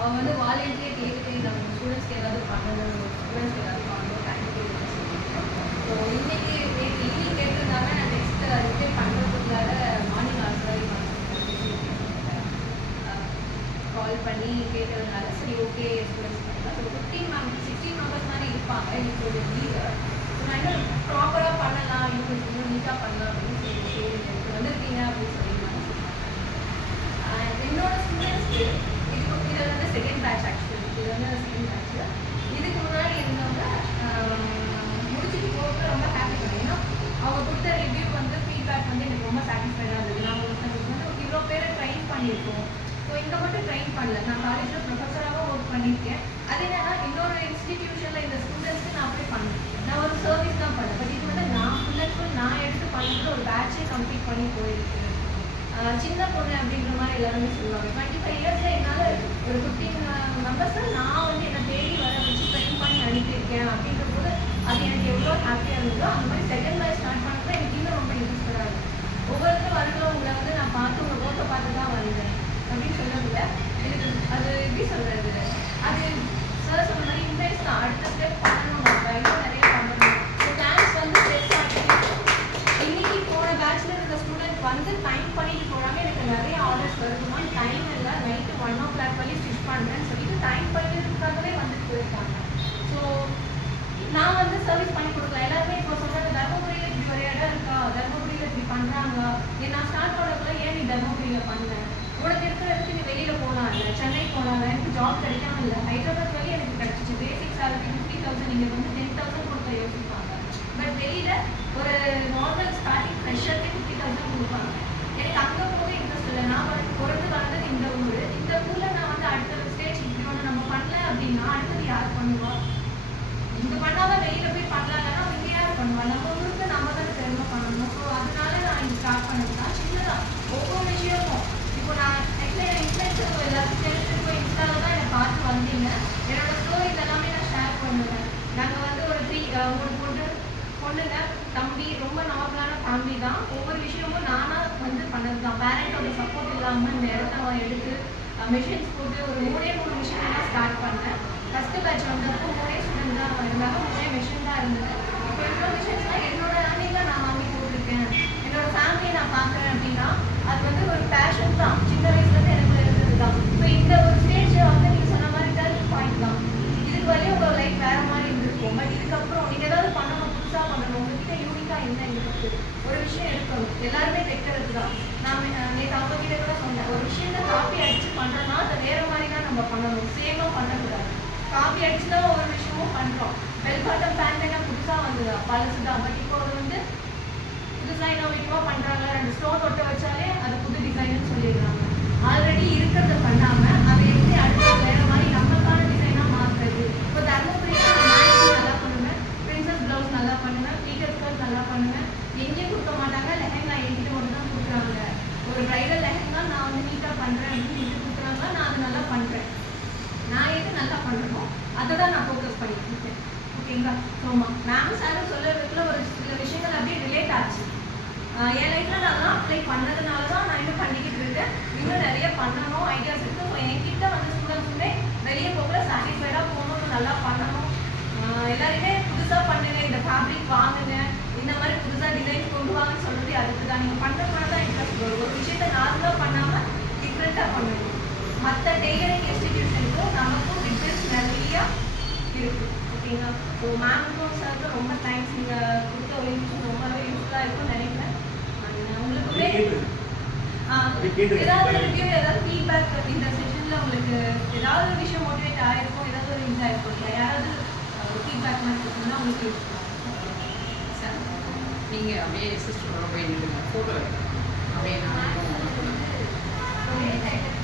அவங்க வந்து வாலண்டியர் கேட்டுட்டு நம்ம ஸ்டூடெண்ட்ஸ்க்கு ஏதாவது பண்ணணும், ஸ்டூடெண்ட்ஸ்க்கு ஏதாவது பண்ணணும், கண்டிப்பாக சொல்லியிருக்கேன். ஸோ இன்னைக்கு ஈவினிங் கேட்டிருந்தாங்க, நான் next reply பண்ணுறதுக்குள்ளார morning already call பண்ணி கேட்டதுனால சரி ஓகே ஸ்டூடெண்ட்ஸ் பண்ணலாம். ஸோ 16 மெம்பர்ஸ் மாதிரி இருப்பாங்க இன்னைக்கு ஒரு லீடர். நான் இன்னும் ப்ராப்பராக பண்ணலாம், இன்னும் நீட்டாக பண்ணலாம் அப்படின்னு சொல்லி எனக்கு வந்திருக்கீங்க அப்படின்னு சொல்லியிருந்தாங்க. என்னோட ஸ்டூடெண்ட்ஸ்க்கு இது வந்து செகண்ட் பேட்ச் ஆக்சுவலி, இது வந்து செகண்ட் பேட்ச். இதுக்கு முன்னாடி இருந்தவங்க முடிச்சுட்டு போக ரொம்ப ஹாப்பி பண்ணேன். ஏன்னா அவங்க கொடுத்த ரிவ்யூ வந்து ஃபீட்பேக் வந்து எனக்கு ரொம்ப சாட்டிஸ்ஃபைடாக இருந்தது. நான் ஒருத்தருக்கு வந்து இவ்வளோ பேரை ட்ரெயின் பண்ணியிருக்கோம். ஸோ இங்கே மட்டும் ட்ரெயின் பண்ணல, நான் காலேஜில் ப்ரொஃபஸராகவும் ஒர்க் பண்ணியிருக்கேன். அது என்னன்னா இன்னொரு இன்ஸ்டிடியூஷனில் இந்த ஸ்டூடெண்ட்ஸ்க்கு நான் போய் பண்ணேன், நான் ஒரு சர்வீஸ் தான் பண்ணேன். பட் இது வந்து நான் ஃபுல் அண்ட் ஃபுல் நான் எடுத்து பண்ணுறது ஒரு பேட்சே கம்ப்ளீட் பண்ணி போயிருக்கு. சின்ன பொண்ணு அப்படின்ற மாதிரி எல்லாருமே சொல்லுவாங்க. 25 இயர்ஸில் என்னால் ஒரு 15 மெம்பர்ஸை நான் வந்து என்னை தேடி வர வச்சு ட்ரெயின் பண்ணி அனுப்பியிருக்கேன் அப்படின்ற போது அது எனக்கு எவ்வளோ ஹாப்பியாக இருந்ததோ அந்த மாதிரி செகண்ட் பேட்ச் ஸ்டார்ட் பண்ணுறது எனக்கு இன்னும் ரொம்ப இன்ட்ரெஸ்டடாக இருக்கும். ஒவ்வொருத்தரும் வரவங்களை வந்து நான் பார்த்து உங்கள் ஒர்க்கை பார்த்து தான் வந்தேன் அப்படின்னு சொல்லல. எனக்கு அது எப்படி சொல்கிறது, அது சார் சொன்ன மாதிரி இன்ட்ரெஸ்ட் தான். அடுத்த ஸ்டெப் பண்ணணும், நம்ம இன்னும் நிறைய பண்ணணும். கிளாஸ் வந்து இன்னைக்கு போன பேட்ச்ல இருக்க ஸ்டூடெண்ட் வந்து டைம் பண்ணிட்டு போகிறாங்க. எனக்கு நிறைய ஆர்டர்ஸ் வருதுமா, டைம் இல்லை, நைட்டு 1 o'clock வழி ஸ்டிச் பண்ணுறேன்னு சொல்லிட்டு டைம் பண்ணிட்டுருக்காகவே வந்துட்டு போயிருக்காங்க. ஸோ நான் வந்து சர்வீஸ் பண்ணி கொடுக்கல. எல்லாருமே இப்போ சொல்கிறது தர்மபுரியில் இப்படி ஒரு இடம் இருக்கா, தர்மபுரியில் இப்படி பண்ணுறாங்க, நான் ஸ்டார்ட் பண்ணக்குள்ள ஏன் நீ தர்மபுரியில் பண்ண, உனக்கு இருக்கிறதுக்கு நீ வெளியில் போகலாம், இல்லை சென்னை போகலாம், எனக்கு ஜாப் கிடைக்காம இல்லை, ஹைதராபாத் வழி எனக்கு கிடச்சிச்சு. பேசிக் சேலரி 50,000, நீங்கள் வந்து 10,000 கொடுத்த யோசிப்பாங்க. பட் வெளியில் ஒரு நார்மல் ஸ்டார்டிங் ஃப்ரெஷருக்கு 50,000 கொடுப்பாங்க. எனக்கு அங்கே போக இன்ட்ரெஸ்ட் இல்லை. நான் பிறந்து வளர்ந்தது இந்த ஊர். இந்த ஊரில் நான் வந்து அடுத்த ஸ்டேஜ் இப்படி ஒன்று நம்ம பண்ணல அப்படின்னா அடுத்தது யார் பண்ணுவா? இங்கே பண்ணாதான் வெளியில் போய் பண்ணலாங்கன்னா இங்கே யார் பண்ணுவா? நம்ம ஊருக்கு நம்ம தான் திரும்ப பண்ணணும். ஸோ அதனால நான் இங்கே ஸ்டார்ட் பண்ணதுன்னா சின்னதாக ஒவ்வொரு விஷயமும். இப்போ நான் ஆக்சுவலி இன்ஃப்ளூயன்ஸர் எல்லாத்தையும் தெரிஞ்சு இப்போ இன்ஸ்டாவில் தான் என்னை பார்த்து வந்தீங்க. என்னோட ஸ்டோரிஸ் எல்லாமே நான் ஷேர் பண்ணுவேன். நாங்கள் வந்து ஒரு ஒரு பொண்ணுங்க தம்பி ரொம்ப நார்மலான ஃபேமிலி தான். ஒவ்வொரு விஷயமும் நானாக வந்து பண்ணது தான். பேரண்ட்டோட சப்போர்ட் இல்லாமல் இந்த இடத்த நான் எடுத்து மிஷின்ஸ் போட்டு ஒரு 3 மிஷின் தான் ஸ்டார்ட் பண்ணேன். ஃபஸ்ட்டு பேட்ச் வந்தப்போ 3 ஸ்டூடெண்ட் தான் இருந்தாங்க, 3 மிஷின் தான் இருந்தது. இப்போ இவ்வளோ மிஷின்ஸ்லாம் என்னோட ஏர்னிங்காக நான் வாங்கி போட்டிருக்கேன். என்னோட ஃபேமிலியை நான் பார்க்குறேன் அப்படின்னா அது வந்து ஒரு பேஷன் தான், சின்ன வயசுலேருந்து எனக்கு இருந்தது தான். ஸோ இந்த ஒரு ஸ்டேஜ் வந்து நீங்கள் சொன்ன மாதிரி டர்னிங் பாயிண்ட் தான். இதுக்கு வரையும் உங்கள் லைஃப் வேறு மாதிரி இருந்திருக்கும். பட் இதுக்கப்புறம் நீங்கள் ஏதாவது பண்ணணும், புதுசாக பண்ணணும், உங்ககிட்ட யூனிக்காக என்ன இருக்குது ஒரு விஷயம் எடுக்கணும். எல்லாருமே தைக்கிறது தான். நான் நேற்று அவங்ககிட்ட கூட சொன்னேன், ஒரு விஷயத்த காப்பி அடித்து பண்ணுறோன்னா அதை வேறு மாதிரி தான் நம்ம பண்ணணும், சேமாக பண்ணக்கூடாது. காப்பி அடிச்சு தான் ஒவ்வொரு விஷயமும் பண்ணுறோம். பெல் பாட்டம் பேண்ட் என்ன புதுசாக வந்ததா, பழசு தான். பட் இப்போ அது வந்து புதுசாக இன்னோவேட்டிவாக பண்ணுறாங்க. 2 ஸ்டோன் ஒட்ட வச்சாலே அது புது டிசைன்னு சொல்லிடுறாங்க. ஆல்ரெடி இருக்கிறத பண்ணாமல் அதை எப்படி அடுத்த வேறு மாதிரி நம்மளுக்கான டிசைனாக மாற்றுறது. இப்போ தர்மபுரியில் நான் மேக்ஸி நல்லா பண்ணுவேன், பிரின்சஸ் ப்ளவுஸ் நல்லா பண்ணுவேன், டீச்சர் ஸ்கர்ட் நல்லா பண்ணுவேன். எங்கேயும் கொடுக்க மாட்டாங்க, லெஹங்கா என்கிட்ட மட்டும் தான் கொடுக்குறாங்க. ஒரு ப்ரைடல் லெஹங்கா நான் வந்து நீட்டாக பண்ணுறேன் அப்படின்னு கொடுக்குறாங்க, நான் அதை நல்லா பண்ணுறேன். நான் எது நல்லா பண்ணணும் அதை தான் நான் ஃபோக்கஸ் பண்ணிட்டு இருக்கேன். ஓகேங்களா? ஸோ மேம் சாரும் சொல்லுறதுக்குள்ள ஒரு சில விஷயங்கள் அப்படியே ரிலேட் ஆச்சு. என் லைஃப்பில் நான் அப்ளை பண்ணதுனால தான் நான் இன்னும் பண்ணிக்கிட்டு இருக்கேன். இன்னும் நிறைய பண்ணணும், ஐடியாஸ் இருக்குது. ஸோ என்கிட்ட வந்து ஸ்டூடெண்ட்ஸுமே வெளியே போகல சாட்டிஸ்ஃபைடாக போகணும், நல்லா பண்ணணும். எல்லாருமே புதுசாக பண்ணுங்க, இந்த ஃபேப்ரிக் வாங்குங்க, இந்த மாதிரி புதுசாக டிசைன் கொண்டு வாங்கன்னு சொல்கிறது அதுக்கு தான். நீங்கள் பண்ணுறதுனால தான் இன்ட்ரெஸ்ட் வரும். ஒரு விஷயத்தை நார்மலாக பண்ணாமல் டிஃப்ரெண்ட்டாக பண்ணணும். மற்ற டெய்லரிங் இன்ஸ்டிடியூஷனுக்கும் நமக்கும் டிஃப்ரென்ஸ் நிறையா இருக்குது. ஓகேங்களா? ஸோ மேம்க்கும் சாருக்கும் ரொம்ப தேங்க்ஸ். நீங்கள் கொடுத்த ஒரு இன்ஃபர்மேஷன் ரொம்பவே யூஸ்ஃபுல்லாக இருக்கும்னு நினைக்கிறேன். உங்களுக்குமே ஏதாவது ரிவ்யூ, ஏதாவது ஃபீட்பேக் இந்த செஷனில் உங்களுக்கு ஏதாவது ஒரு விஷயம் மோட்டிவேட் ஆகிருக்கும், ஏதாவது ஒரு இதாக இருக்கும் இல்லை, யாராவது ஃபீட்பேக் மாதிரி இருக்குன்னா உங்களுக்கு யூஸ்ஃபுல்லாக சார். நீங்கள் அப்படியே சிஸ்டரோட போய் நின்றுங்க, ஃபோட்டோ அப்படியே நான்